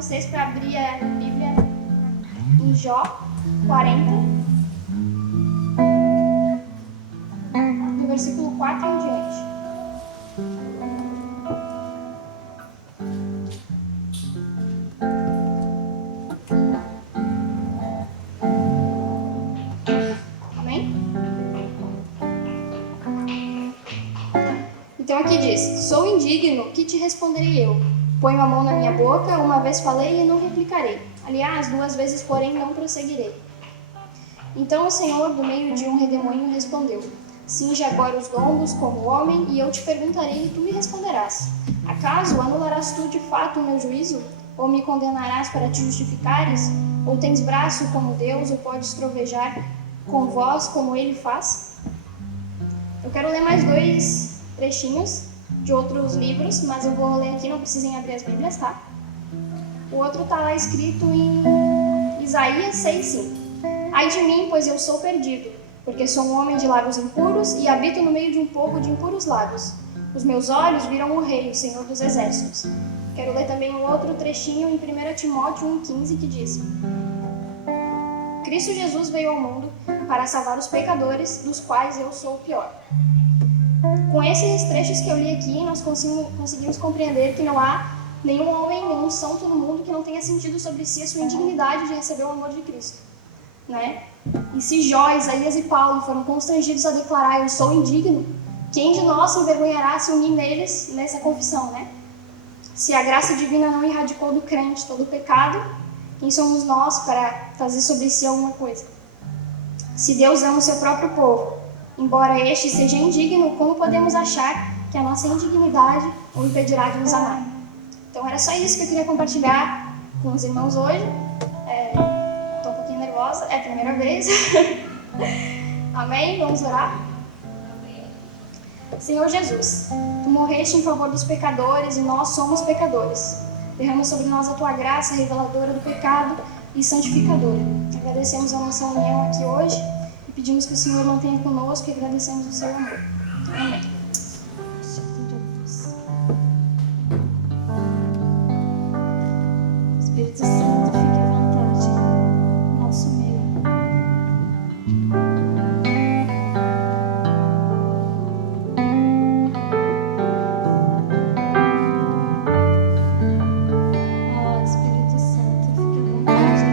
vocês para abrir a Bíblia em Jó 40, no versículo 4 em diante. Amém? Então aqui diz: sou indigno, que te responderei eu? Ponho a mão na minha boca, uma vez falei e não replicarei. Aliás, 2 vezes, porém, não prosseguirei. Então o Senhor, do meio de um redemoinho, respondeu: cinge agora os lombos como homem, e eu te perguntarei e tu me responderás. Acaso anularás tu de fato o meu juízo? Ou me condenarás para te justificares? Ou tens braço como Deus, ou podes trovejar com voz como ele faz? Eu quero ler mais 2 trechinhos de outros livros, mas eu vou ler aqui, não precisem abrir as Bíblias, tá? O outro está lá escrito em Isaías 6:5. Ai de mim, pois eu sou perdido, porque sou um homem de lábios impuros e habito no meio de um povo de impuros lábios. Os meus olhos viram o Rei, o Senhor dos Exércitos. Quero ler também um outro trechinho em 1 Timóteo 1,15, que diz: Cristo Jesus veio ao mundo para salvar os pecadores, dos quais eu sou o pior. Com esses trechos que eu li aqui, nós conseguimos compreender que não há nenhum homem, nenhum santo no mundo que não tenha sentido sobre si a sua indignidade de receber o amor de Cristo, né? E se Jó, Isaías e Paulo foram constrangidos a declarar: eu sou indigno, quem de nós se envergonhará se unir neles nessa confissão, né? Se a graça divina não erradicou do crente todo o pecado, quem somos nós para fazer sobre si alguma coisa? Se Deus ama o seu próprio povo, embora este seja indigno, como podemos achar que a nossa indignidade o impedirá de nos amar? Então era só isso que eu queria compartilhar com os irmãos hoje. Estou um pouquinho nervosa, é a primeira vez. Amém? Vamos orar? Senhor Jesus, Tu morreste em favor dos pecadores e nós somos pecadores. Derrama sobre nós a Tua graça reveladora do pecado e santificadora. Agradecemos a nossa união aqui hoje e pedimos que o Senhor mantenha conosco e agradecemos o Seu amor. Amém. Espírito Santo, fique à vontade no nosso meio. Espírito Santo, fique à vontade no nosso meio.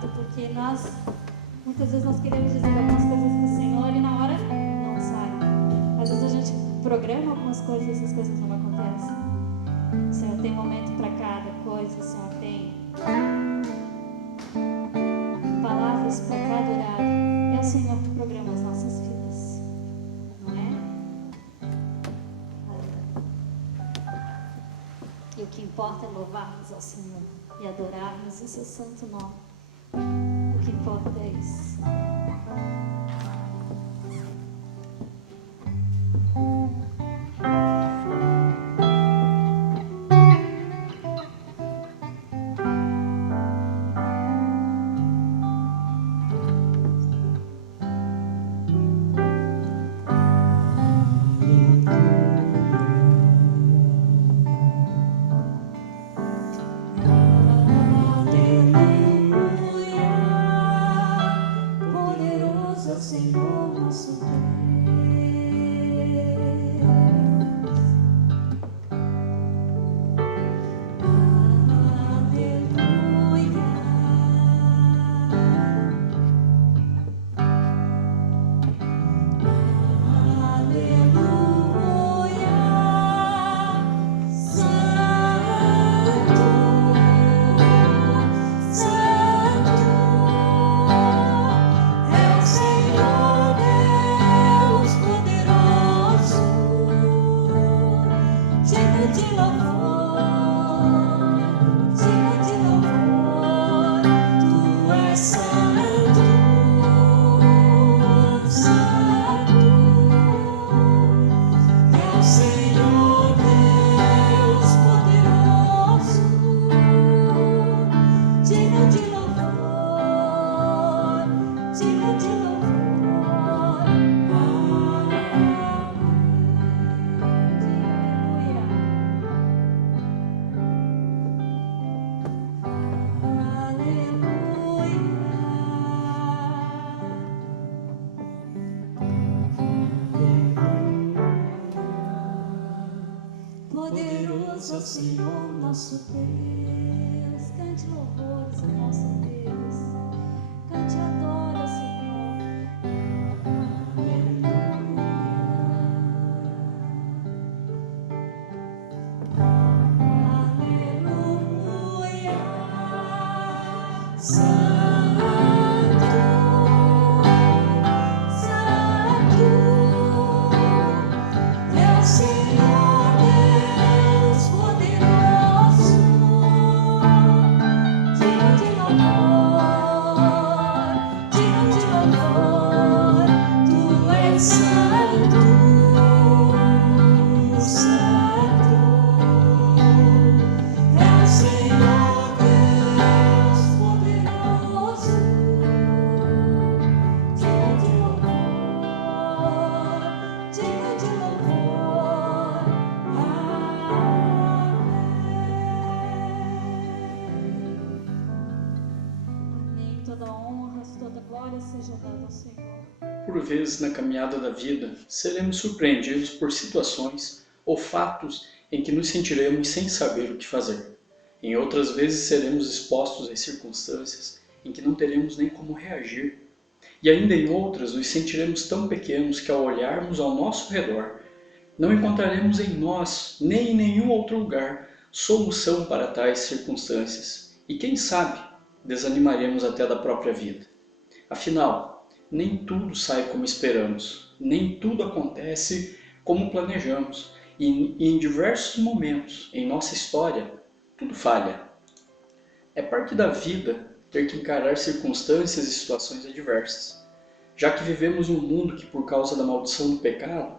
obrigado, porque muitas vezes nós queremos dizer algumas coisas para o Senhor e na hora não sai. Às vezes a gente programa algumas coisas e essas coisas não acontecem. O Senhor tem momento para cada coisa, o Senhor tem palavras para cada horário. É o Senhor que programa as nossas vidas, não é? E o que importa é louvarmos ao Senhor e adorarmos o seu santo nome. O que importa é isso. Poderoso é o Senhor nosso Deus. Cante louvores ao nosso Deus. Cante e adore ao Senhor. Aleluia. Santo, Santo é o Senhor Deus poderoso, digno de louvor, tu és santo, santo é o Senhor Deus poderoso, digno de louvor, digno de louvor. Amém. Toda honra, toda glória seja dada ao Senhor. Por vezes, na caminhada da vida, seremos surpreendidos por situações ou fatos em que nos sentiremos sem saber o que fazer. Em outras vezes, seremos expostos a circunstâncias em que não teremos nem como reagir. E ainda em outras, nos sentiremos tão pequenos que, ao olharmos ao nosso redor, não encontraremos em nós, nem em nenhum outro lugar, solução para tais circunstâncias. E quem sabe, desanimaremos até da própria vida. Afinal, nem tudo sai como esperamos, nem tudo acontece como planejamos, e em diversos momentos em nossa história, tudo falha. É parte da vida ter que encarar circunstâncias e situações adversas, já que vivemos num mundo que, por causa da maldição do pecado,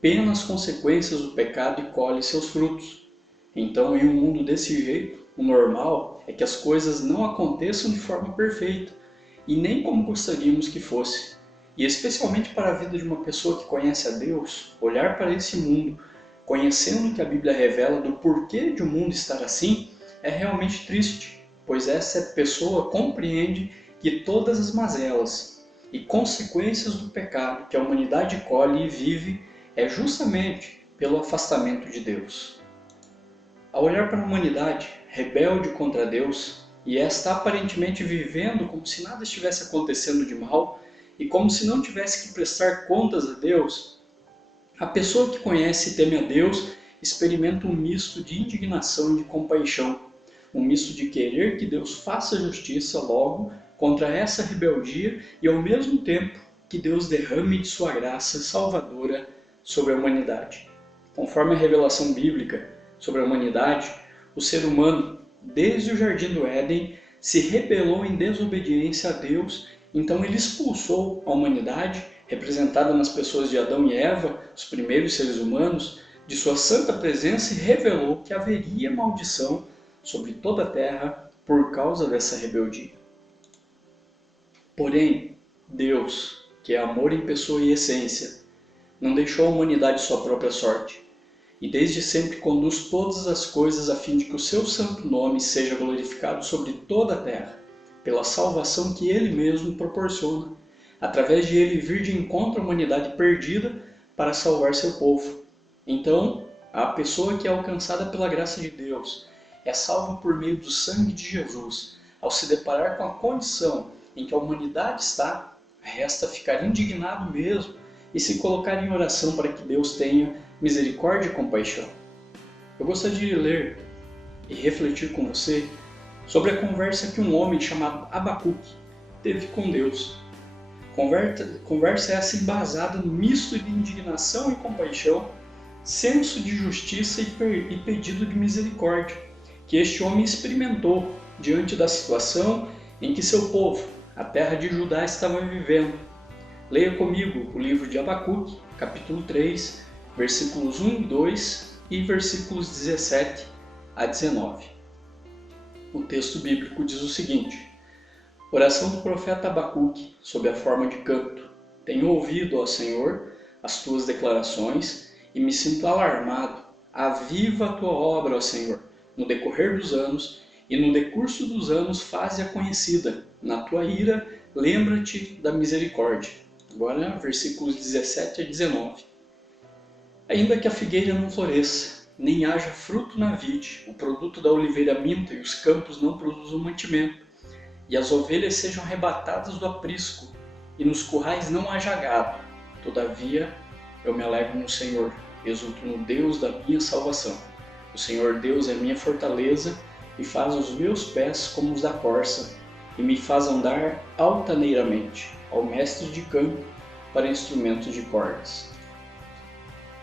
pena as consequências do pecado e colhe seus frutos. Então, em um mundo desse jeito, o normal é que as coisas não aconteçam de forma perfeita, e nem como gostaríamos que fosse. E especialmente para a vida de uma pessoa que conhece a Deus, olhar para esse mundo, conhecendo o que a Bíblia revela do porquê de o mundo estar assim, é realmente triste, pois essa pessoa compreende que todas as mazelas e consequências do pecado que a humanidade colhe e vive é justamente pelo afastamento de Deus. Ao olhar para a humanidade rebelde contra Deus, e esta aparentemente vivendo como se nada estivesse acontecendo de mal e como se não tivesse que prestar contas a Deus, a pessoa que conhece e teme a Deus experimenta um misto de indignação e de compaixão, um misto de querer que Deus faça justiça logo contra essa rebeldia e ao mesmo tempo que Deus derrame de sua graça salvadora sobre a humanidade. Conforme a revelação bíblica sobre a humanidade, o ser humano, desde o Jardim do Éden, se rebelou em desobediência a Deus, então ele expulsou a humanidade, representada nas pessoas de Adão e Eva, os primeiros seres humanos, de sua santa presença e revelou que haveria maldição sobre toda a terra por causa dessa rebeldia. Porém, Deus, que é amor em pessoa e essência, não deixou a humanidade sua própria sorte, e desde sempre conduz todas as coisas a fim de que o seu santo nome seja glorificado sobre toda a terra, pela salvação que ele mesmo proporciona, através de ele vir de encontro à humanidade perdida para salvar seu povo. Então, a pessoa que é alcançada pela graça de Deus é salva por meio do sangue de Jesus. Ao se deparar com a condição em que a humanidade está, resta ficar indignado mesmo e se colocar em oração para que Deus tenha misericórdia e compaixão. Eu gostaria de ler e refletir com você sobre a conversa que um homem chamado Abacuque teve com Deus. Conversa essa embasada no misto de indignação e compaixão, senso de justiça e pedido de misericórdia, que este homem experimentou diante da situação em que seu povo, a terra de Judá, estava vivendo. Leia comigo o livro de Abacuque, capítulo 3, versículos 1 e 2 e versículos 17 a 19. O texto bíblico diz o seguinte: oração do profeta Abacuque, sob a forma de canto. Tenho ouvido, ó Senhor, as tuas declarações e me sinto alarmado. Aviva a tua obra, ó Senhor, no decorrer dos anos, e no decurso dos anos faze-a conhecida. Na tua ira, lembra-te da misericórdia. Agora, versículos 17 a 19. Ainda que a figueira não floresça, nem haja fruto na vide, o produto da oliveira minta e os campos não produzam mantimento, e as ovelhas sejam arrebatadas do aprisco, e nos currais não haja gado. Todavia, eu me alegro no Senhor, exulto no Deus da minha salvação. O Senhor Deus é minha fortaleza, e faz os meus pés como os da corça, e me faz andar altaneiramente, ao mestre de campo, para instrumentos de cordas.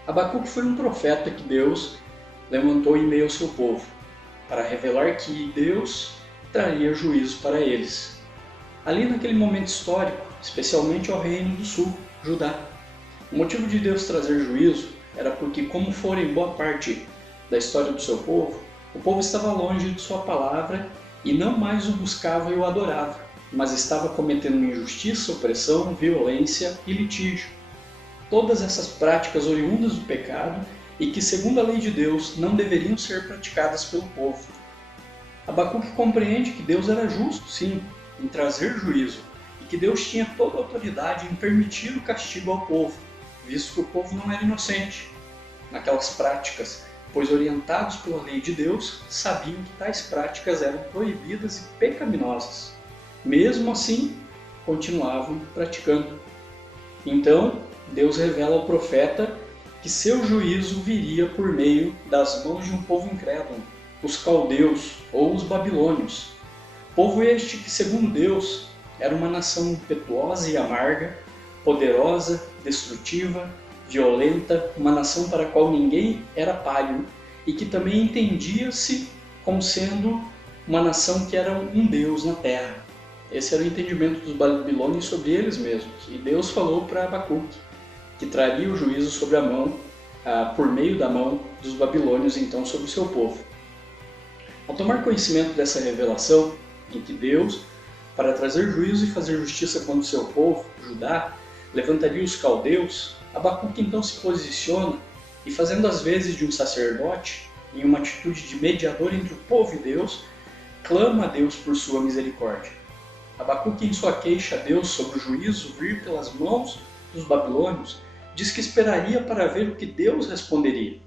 Abacuque foi um profeta que Deus levantou em meio ao seu povo, para revelar que Deus traria juízo para eles. Ali naquele momento histórico, especialmente ao reino do sul, Judá. O motivo de Deus trazer juízo era porque, como fora em boa parte da história do seu povo, o povo estava longe de sua palavra e não mais o buscava e o adorava, mas estava cometendo injustiça, opressão, violência e litígio. Todas essas práticas oriundas do pecado e que, segundo a lei de Deus, não deveriam ser praticadas pelo povo. Abacuque compreende que Deus era justo, sim, em trazer juízo, e que Deus tinha toda a autoridade em permitir o castigo ao povo, visto que o povo não era inocente naquelas práticas, pois orientados pela lei de Deus, sabiam que tais práticas eram proibidas e pecaminosas. Mesmo assim, continuavam praticando. Então, Deus revela ao profeta que seu juízo viria por meio das mãos de um povo incrédulo, os caldeus ou os babilônios. Povo este que, segundo Deus, era uma nação impetuosa e amarga, poderosa, destrutiva, violenta, uma nação para a qual ninguém era páreo e que também entendia-se como sendo uma nação que era um deus na terra. Esse era o entendimento dos babilônios sobre eles mesmos. E Deus falou para Abacuque que traria o juízo sobre a mão, por meio da mão dos babilônios, então, sobre o seu povo. Ao tomar conhecimento dessa revelação, em que Deus, para trazer juízo e fazer justiça contra o seu povo, Judá, levantaria os caldeus, Abacuque então se posiciona e, fazendo as vezes de um sacerdote, em uma atitude de mediador entre o povo e Deus, clama a Deus por sua misericórdia. Abacuque, em sua queixa a Deus sobre o juízo vir pelas mãos dos babilônios, diz que esperaria para ver o que Deus responderia.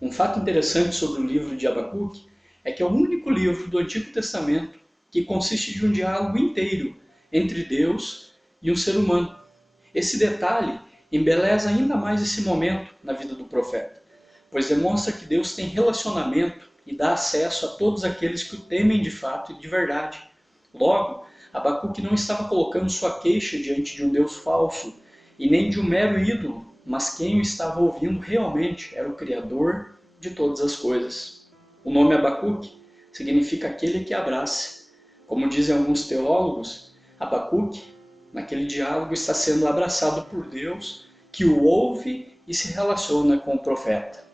Um fato interessante sobre o livro de Abacuque é que é o único livro do Antigo Testamento que consiste de um diálogo inteiro entre Deus e um ser humano. Esse detalhe embeleza ainda mais esse momento na vida do profeta, pois demonstra que Deus tem relacionamento e dá acesso a todos aqueles que o temem de fato e de verdade. Logo, Abacuque não estava colocando sua queixa diante de um Deus falso e nem de um mero ídolo, mas quem o estava ouvindo realmente era o Criador de todas as coisas. O nome Abacuque significa aquele que abraça. Como dizem alguns teólogos, Abacuque, naquele diálogo, está sendo abraçado por Deus, que o ouve e se relaciona com o profeta.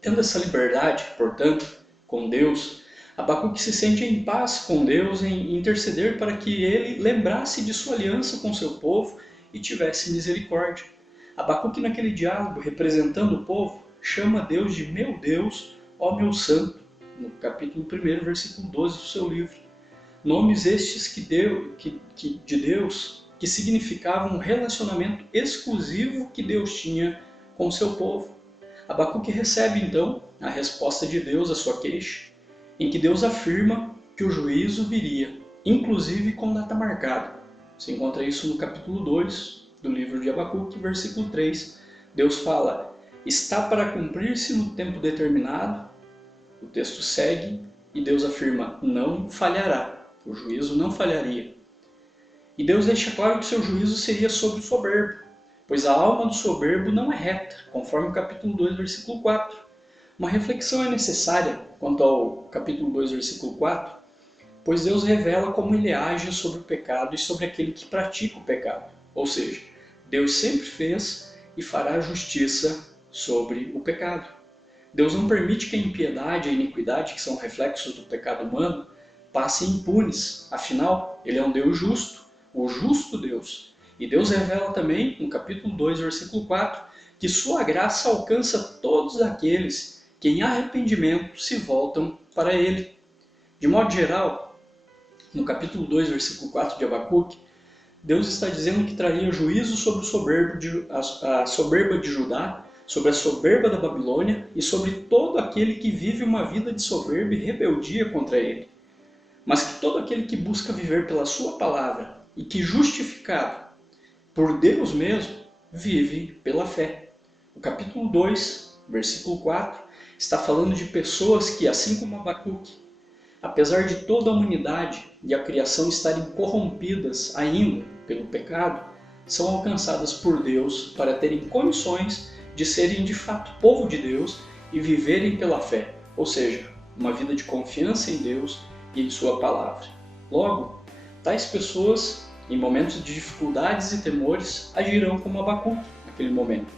Tendo essa liberdade, portanto, com Deus, Abacuque se sente em paz com Deus em interceder para que ele lembrasse de sua aliança com seu povo e tivesse misericórdia. Abacuque, naquele diálogo, representando o povo, chama Deus de meu Deus, ó meu santo, no capítulo 1, versículo 12 do seu livro. Nomes estes de Deus que significavam um relacionamento exclusivo que Deus tinha com o seu povo. Abacuque recebe, então, a resposta de Deus à sua queixa, em que Deus afirma que o juízo viria, inclusive com data marcada. Você encontra isso no capítulo 2 do livro de Abacuque, versículo 3. Deus fala, está para cumprir-se no tempo determinado. O texto segue e Deus afirma, não falhará. O juízo não falharia. E Deus deixa claro que seu juízo seria sobre o soberbo, pois a alma do soberbo não é reta, conforme o capítulo 2, versículo 4. Uma reflexão é necessária quanto ao capítulo 2, versículo 4, pois Deus revela como ele age sobre o pecado e sobre aquele que pratica o pecado. Ou seja, Deus sempre fez e fará justiça sobre o pecado. Deus não permite que a impiedade e a iniquidade, que são reflexos do pecado humano, passem impunes. Afinal, ele é um Deus justo, o justo Deus. E Deus revela também, no capítulo 2, versículo 4, que sua graça alcança todos aqueles que em arrependimento se voltam para ele. De modo geral, no capítulo 2, versículo 4 de Abacuque, Deus está dizendo que traria juízo sobre a soberba de Judá, sobre a soberba da Babilônia e sobre todo aquele que vive uma vida de soberba e rebeldia contra ele. Mas que todo aquele que busca viver pela sua palavra e que, justificado por Deus mesmo, vive pela fé. O capítulo 2, versículo 4, está falando de pessoas que, assim como Abacuque, apesar de toda a humanidade e a criação estarem corrompidas ainda pelo pecado, são alcançadas por Deus para terem condições de serem de fato povo de Deus e viverem pela fé, ou seja, uma vida de confiança em Deus e em sua palavra. Logo, tais pessoas, em momentos de dificuldades e temores, agirão como Abacuque naquele momento,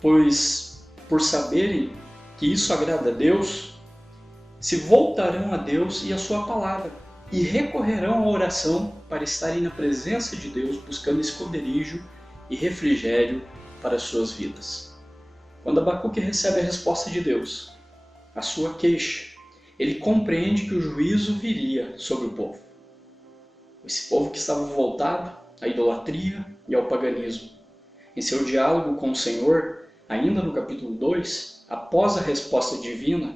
pois, por saberem que isso agrada a Deus, se voltarão a Deus e a sua palavra e recorrerão à oração para estarem na presença de Deus, buscando esconderijo e refrigério para as suas vidas. Quando Abacuque recebe a resposta de Deus, a sua queixa, ele compreende que o juízo viria sobre o povo. Esse povo que estava voltado à idolatria e ao paganismo. Em seu diálogo com o Senhor, ainda no capítulo 2, após a resposta divina,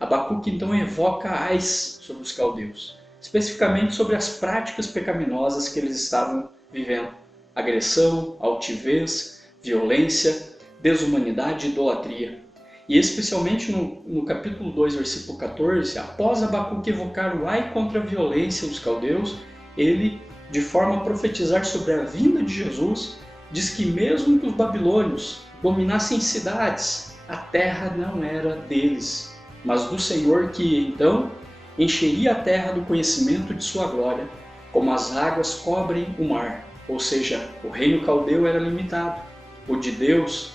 Abacuque então evoca ais sobre os caldeus, especificamente sobre as práticas pecaminosas que eles estavam vivendo. Agressão, altivez, violência, desumanidade e idolatria. E especialmente no capítulo 2, versículo 14, após Abacuque evocar o ai contra a violência dos caldeus, ele, de forma a profetizar sobre a vinda de Jesus, diz que mesmo que os babilônios dominassem cidades, a terra não era deles, mas do Senhor que, então, encheria a terra do conhecimento de sua glória, como as águas cobrem o mar. Ou seja, o reino caldeu era limitado, o de Deus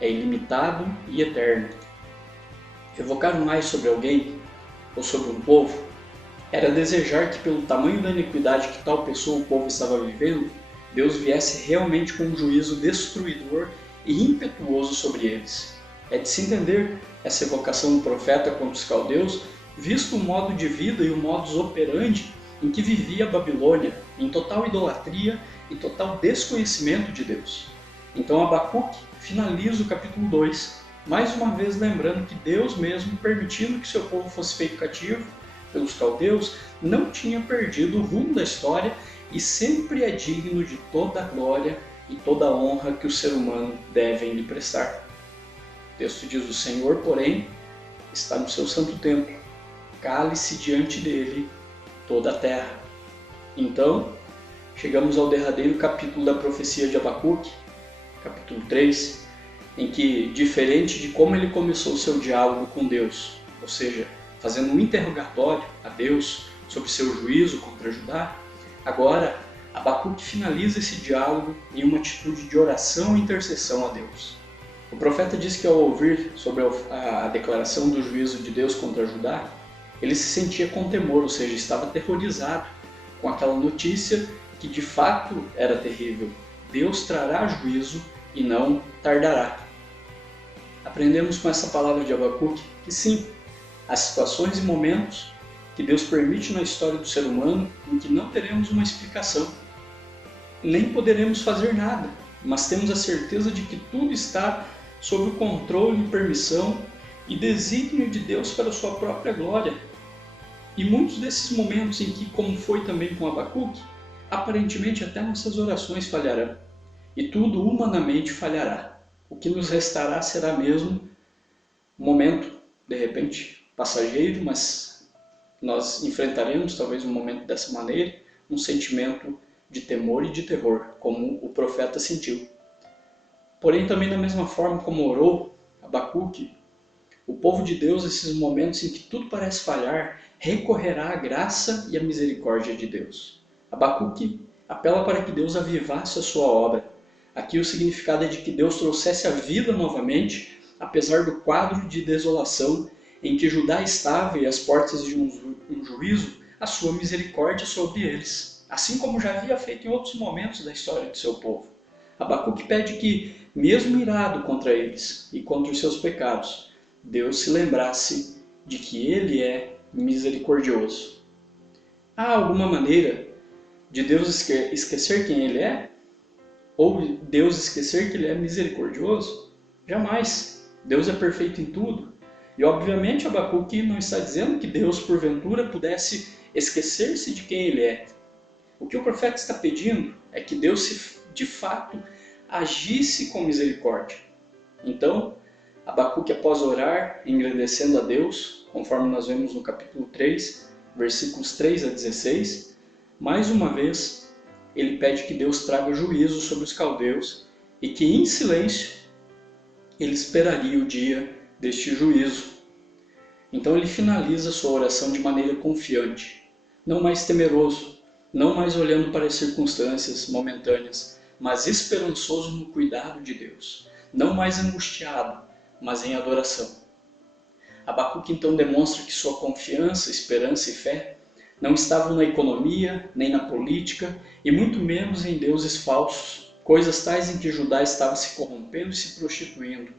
é ilimitado e eterno. Evocar um ai sobre alguém, ou sobre um povo, era desejar que, pelo tamanho da iniquidade que tal pessoa ou povo estava vivendo, Deus viesse realmente com um juízo destruidor e impetuoso sobre eles. É de se entender essa evocação do profeta contra os caldeus, visto o modo de vida e o modus operandi em que vivia a Babilônia, em total idolatria e total desconhecimento de Deus. Então Abacuque finaliza o capítulo 2, mais uma vez lembrando que Deus mesmo, permitindo que seu povo fosse feito cativo, pelos caldeus, não tinha perdido o rumo da história e sempre é digno de toda a glória e toda a honra que o ser humano deve lhe prestar. O texto diz: o Senhor, porém, está no seu santo templo, cale-se diante dele toda a terra. Então, chegamos ao derradeiro capítulo da profecia de Abacuque, capítulo 3, em que, diferente de como ele começou o seu diálogo com Deus, ou seja, fazendo um interrogatório a Deus sobre seu juízo contra Judá, agora Abacuque finaliza esse diálogo em uma atitude de oração e intercessão a Deus. O profeta diz que ao ouvir sobre a declaração do juízo de Deus contra Judá, ele se sentia com temor, ou seja, estava aterrorizado com aquela notícia que de fato era terrível. Deus trará juízo e não tardará. Aprendemos com essa palavra de Abacuque que sim, há situações e momentos que Deus permite na história do ser humano em que não teremos uma explicação, nem poderemos fazer nada, mas temos a certeza de que tudo está sob o controle, permissão e desígnio de Deus para a sua própria glória. E muitos desses momentos em que, como foi também com Abacuque, aparentemente até nossas orações falharão, e tudo humanamente falhará. O que nos restará será mesmo um momento, de repente, passageiro, mas nós enfrentaremos talvez um momento dessa maneira, um sentimento de temor e de terror, como o profeta sentiu. Porém, também da mesma forma como orou Abacuque, o povo de Deus, nesses momentos em que tudo parece falhar, recorrerá à graça e à misericórdia de Deus. Abacuque apela para que Deus avivasse a sua obra. Aqui o significado é de que Deus trouxesse a vida novamente, apesar do quadro de desolação em que Judá estava e as portas de um juízo, a sua misericórdia sobre eles, assim como já havia feito em outros momentos da história do seu povo. Abacuque pede que, mesmo irado contra eles e contra os seus pecados, Deus se lembrasse de que Ele é misericordioso. Há alguma maneira de Deus esquecer quem Ele é? Ou Deus esquecer que Ele é misericordioso? Jamais. Deus é perfeito em tudo. E obviamente Abacuque não está dizendo que Deus, porventura, pudesse esquecer-se de quem Ele é. O que o profeta está pedindo é que Deus, de fato, agisse com misericórdia. Então, Abacuque, após orar, engrandecendo a Deus, conforme nós vemos no capítulo 3, versículos 3 a 16, mais uma vez, ele pede que Deus traga juízo sobre os caldeus e que, em silêncio, ele esperaria o dia deste juízo. Então ele finaliza sua oração de maneira confiante, não mais temeroso, não mais olhando para as circunstâncias momentâneas, mas esperançoso no cuidado de Deus, não mais angustiado, mas em adoração. Abacuque então demonstra que sua confiança, esperança e fé não estavam na economia, nem na política, e muito menos em deuses falsos, coisas tais em que Judá estava se corrompendo e se prostituindo.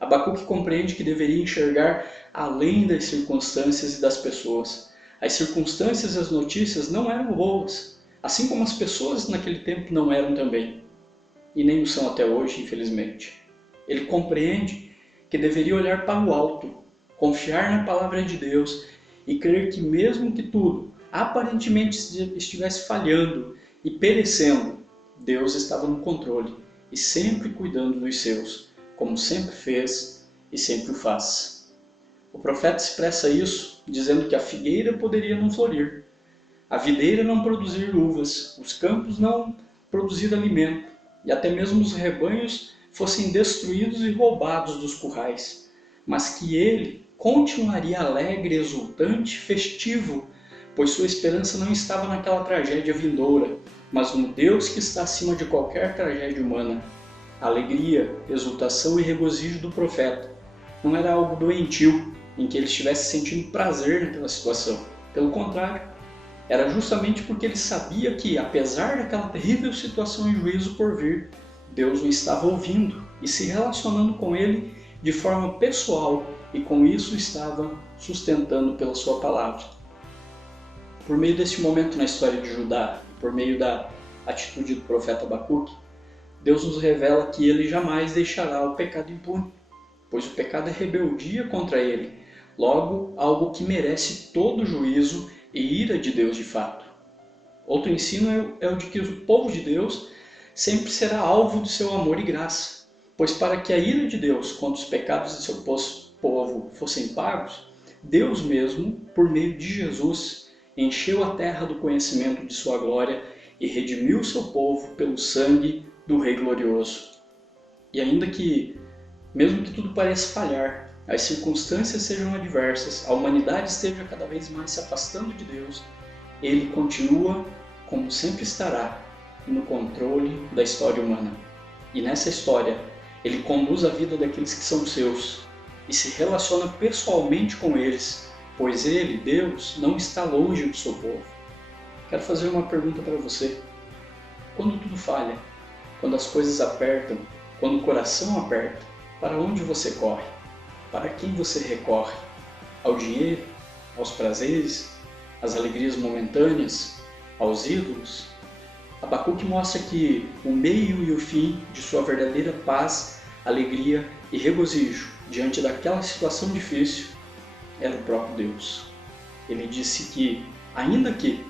Abacuque compreende que deveria enxergar além das circunstâncias e das pessoas. As circunstâncias e as notícias não eram boas, assim como as pessoas naquele tempo não eram também, e nem o são até hoje, infelizmente. Ele compreende que deveria olhar para o alto, confiar na palavra de Deus e crer que mesmo que tudo aparentemente estivesse falhando e perecendo, Deus estava no controle e sempre cuidando dos seus, como sempre fez e sempre o faz. O profeta expressa isso dizendo que a figueira poderia não florir, a videira não produzir uvas, os campos não produzir alimento e até mesmo os rebanhos fossem destruídos e roubados dos currais, mas que ele continuaria alegre, exultante, festivo, pois sua esperança não estava naquela tragédia vindoura, mas no Deus que está acima de qualquer tragédia humana. A alegria, exultação e regozijo do profeta não era algo doentio, em que ele estivesse sentindo prazer naquela situação. Pelo contrário, era justamente porque ele sabia que, apesar daquela terrível situação e juízo por vir, Deus o estava ouvindo e se relacionando com ele de forma pessoal, e com isso estava sustentando pela sua palavra. Por meio deste momento na história de Judá, por meio da atitude do profeta Abacuque, Deus nos revela que ele jamais deixará o pecado impune, pois o pecado é rebeldia contra ele, logo algo que merece todo juízo e ira de Deus de fato. Outro ensino é o de que o povo de Deus sempre será alvo do seu amor e graça, pois para que a ira de Deus contra os pecados de seu povo fossem pagos, Deus mesmo, por meio de Jesus, encheu a terra do conhecimento de sua glória e redimiu seu povo pelo sangue do Rei glorioso. E ainda que, mesmo que tudo pareça falhar, as circunstâncias sejam adversas, a humanidade esteja cada vez mais se afastando de Deus, Ele continua, como sempre estará, no controle da história humana. E nessa história, Ele conduz a vida daqueles que são seus e se relaciona pessoalmente com eles, pois Ele, Deus, não está longe do seu povo. Quero fazer uma pergunta para você. Quando tudo falha, quando as coisas apertam, quando o coração aperta, para onde você corre? Para quem você recorre? Ao dinheiro? Aos prazeres? Às alegrias momentâneas? Aos ídolos? Abacuque mostra que o meio e o fim de sua verdadeira paz, alegria e regozijo diante daquela situação difícil era o próprio Deus. Ele disse que, ainda que,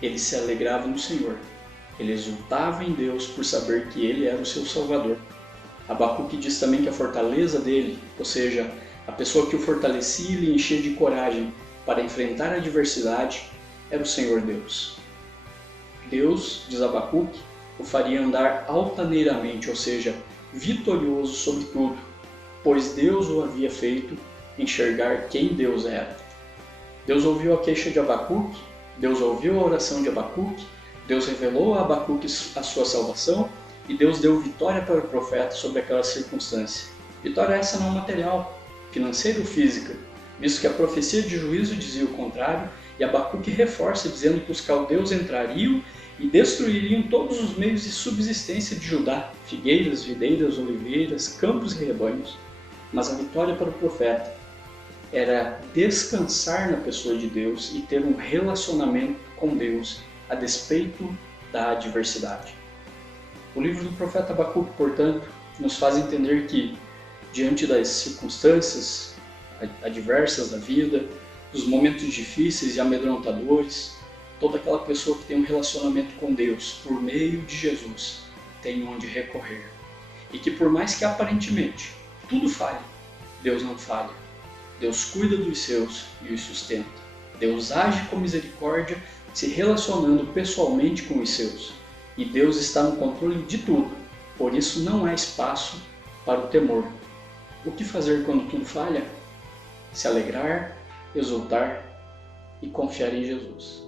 ele se alegrava no Senhor. Ele exultava em Deus por saber que Ele era o seu Salvador. Abacuque diz também que a fortaleza dele, ou seja, a pessoa que o fortalecia e lhe enchia de coragem para enfrentar a adversidade, era o Senhor Deus. Deus, diz Abacuque, o faria andar altaneiramente, ou seja, vitorioso sobre tudo, pois Deus o havia feito enxergar quem Deus era. Deus ouviu a queixa de Abacuque, Deus ouviu a oração de Abacuque, Deus revelou a Abacuque a sua salvação e Deus deu vitória para o profeta sobre aquela circunstância. Vitória essa não material, financeira ou física, visto que a profecia de juízo dizia o contrário, e Abacuque reforça dizendo que os caldeus entrariam e destruiriam todos os meios de subsistência de Judá, figueiras, videiras, oliveiras, campos e rebanhos. Mas a vitória para o profeta era descansar na pessoa de Deus e ter um relacionamento com Deus a despeito da adversidade. O livro do profeta Abacuque, portanto, nos faz entender que, diante das circunstâncias adversas da vida, dos momentos difíceis e amedrontadores, toda aquela pessoa que tem um relacionamento com Deus por meio de Jesus tem onde recorrer. E que por mais que aparentemente tudo falhe, Deus não falha. Deus cuida dos seus e os sustenta. Deus age com misericórdia, se relacionando pessoalmente com os seus. E Deus está no controle de tudo, por isso não há espaço para o temor. O que fazer quando tudo falha? Se alegrar, exultar e confiar em Jesus.